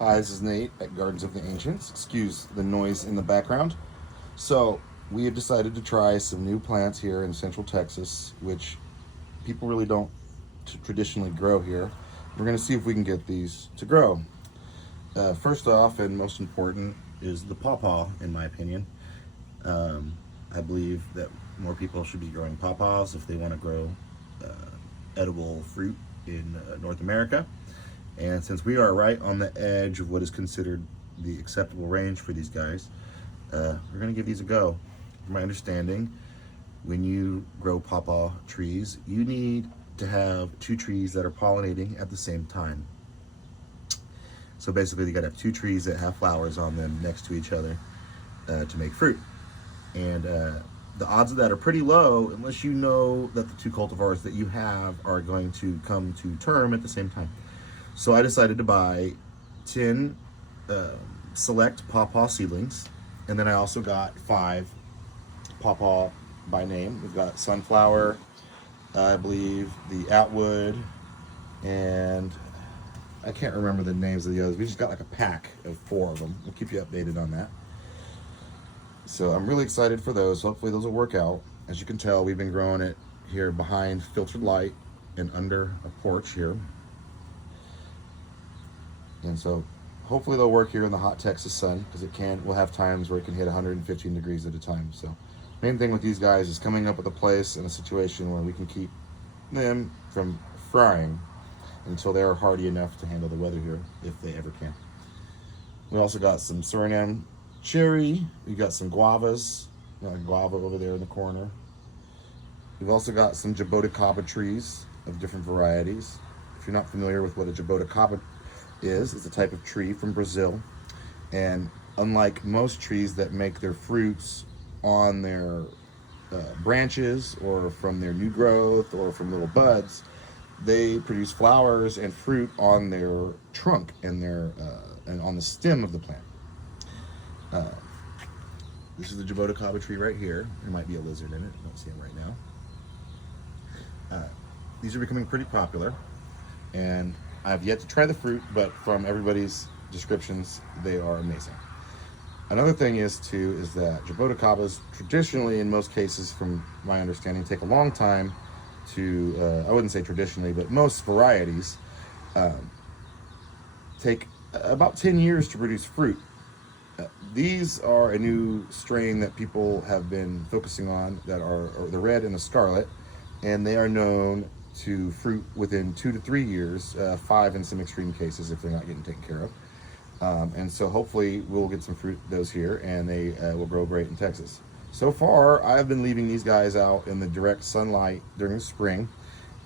Hi, this is Nate at Gardens of the Ancients. Excuse the noise in the background. So, we have decided to try some new plants here in Central Texas, which people really don't traditionally grow here. We're going to see if we can get these to grow. First off, and most important, is the Paw Paw, in my opinion. I believe that more people should be growing Paw Paws if they want to grow edible fruit in North America. And since we are right on the edge of what is considered the acceptable range for these guys, we're going to give these a go. From my understanding, when you grow pawpaw trees, you need to have two trees that are pollinating at the same time. So basically, you got to have two trees that have flowers on them next to each other to make fruit. And the odds of that are pretty low unless you know that the two cultivars that you have are going to come to term at the same time. So I decided to buy 10 select Paw Paw seedlings, and then I also got 5 Paw Paw by name. We've got Sunflower, I believe, the Atwood, and I can't remember the names of the others. We just got like a pack of 4 of them. We'll keep you updated on that. So I'm really excited for those. Hopefully those will work out. As you can tell, we've been growing it here behind filtered light and under a porch here. And so hopefully they'll work here in the hot Texas sun, because we'll have times where it can hit 115 degrees at a time. So main thing with these guys is coming up with a place and a situation where we can keep them from frying until they're hardy enough to handle the weather here, if they ever can. We also got some Suriname cherry. We got some guavas. Got a guava over there in the corner. We've also got some Jaboticaba trees of different varieties. If you're not familiar with what a Jaboticaba is, it's a type of tree from Brazil. And unlike most trees that make their fruits on their branches or from their new growth or from little buds, they produce flowers and fruit on their trunk and and on the stem of the plant. This is the Jaboticaba tree right here. There might be a lizard in it. I don't see him right now. These are becoming pretty popular, and I have yet to try the fruit, but from everybody's descriptions, they are amazing. Another thing is that Jaboticabas traditionally, in most cases, from my understanding, take a long time to, I wouldn't say traditionally, but most varieties take about 10 years to produce fruit. These are a new strain that people have been focusing on, that are the red and the scarlet, and they are known to fruit within 2 to 3 years, 5 in some extreme cases if they're not getting taken care of. And so hopefully we'll get some fruit those here, and they will grow great in Texas. So far, I've been leaving these guys out in the direct sunlight during the spring,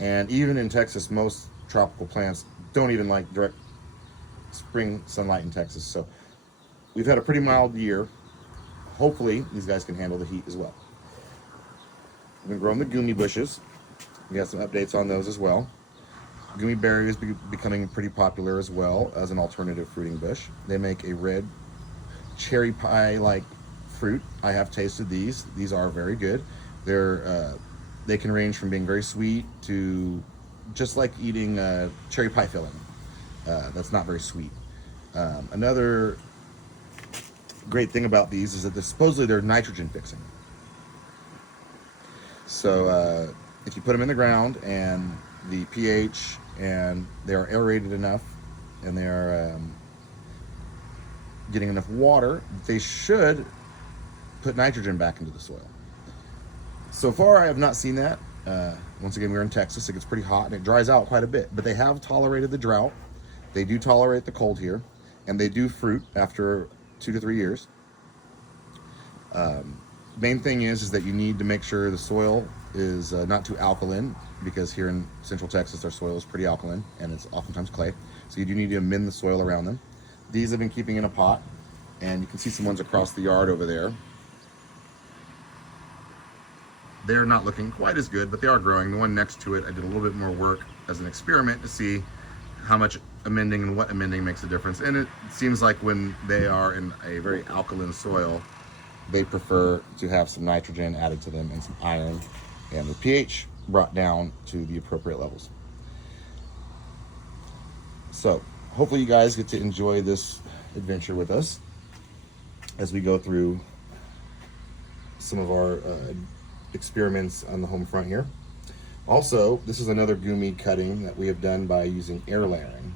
and even in Texas, most tropical plants don't even like direct spring sunlight in Texas. So we've had a pretty mild year. Hopefully these guys can handle the heat as well. We've been growing the Goumi bushes. We got some updates on those as well. Goumi berry is becoming pretty popular as well as an alternative fruiting bush. They make a red cherry pie-like fruit. I have tasted these. These are very good. They can range from being very sweet to just like eating cherry pie filling. That's not very sweet. Another great thing about these is that supposedly they're nitrogen fixing. So if you put them in the ground and the pH and they are aerated enough and they are getting enough water, they should put nitrogen back into the soil. So far, I have not seen that. Once again, we're in Texas. It gets pretty hot and it dries out quite a bit, but they have tolerated the drought. They do tolerate the cold here, and they do fruit after 2 to 3 years. Main thing is that you need to make sure the soil is not too alkaline, because here in Central Texas, our soil is pretty alkaline, and it's oftentimes clay. So you do need to amend the soil around them. These have been keeping in a pot, and you can see some ones across the yard over there. They're not looking quite as good, but they are growing. The one next to it, I did a little bit more work as an experiment to see how much amending and what amending makes a difference. And it seems like when they are in a very alkaline soil, they prefer to have some nitrogen added to them and some iron, and the pH brought down to the appropriate levels. So hopefully you guys get to enjoy this adventure with us as we go through some of our experiments on the home front here. Also, this is another Goumi cutting that we have done by using air layering.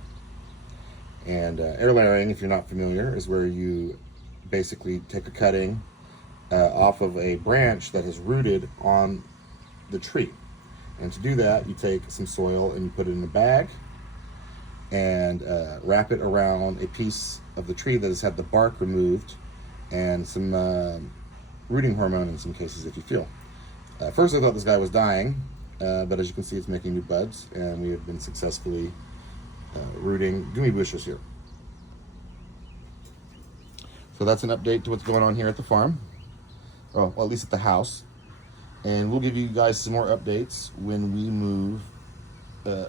And air layering, if you're not familiar, is where you basically take a cutting off of a branch that is rooted on the tree. And to do that, you take some soil and you put it in a bag and wrap it around a piece of the tree that has had the bark removed and some rooting hormone in some cases, if you feel. First I thought this guy was dying, but as you can see, it's making new buds, and we have been successfully rooting Goumi bushes here. So that's an update to what's going on here at the farm. Well, at least at the house. And we'll give you guys some more updates when we move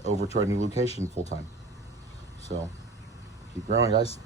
over to our new location full time. So keep growing, guys.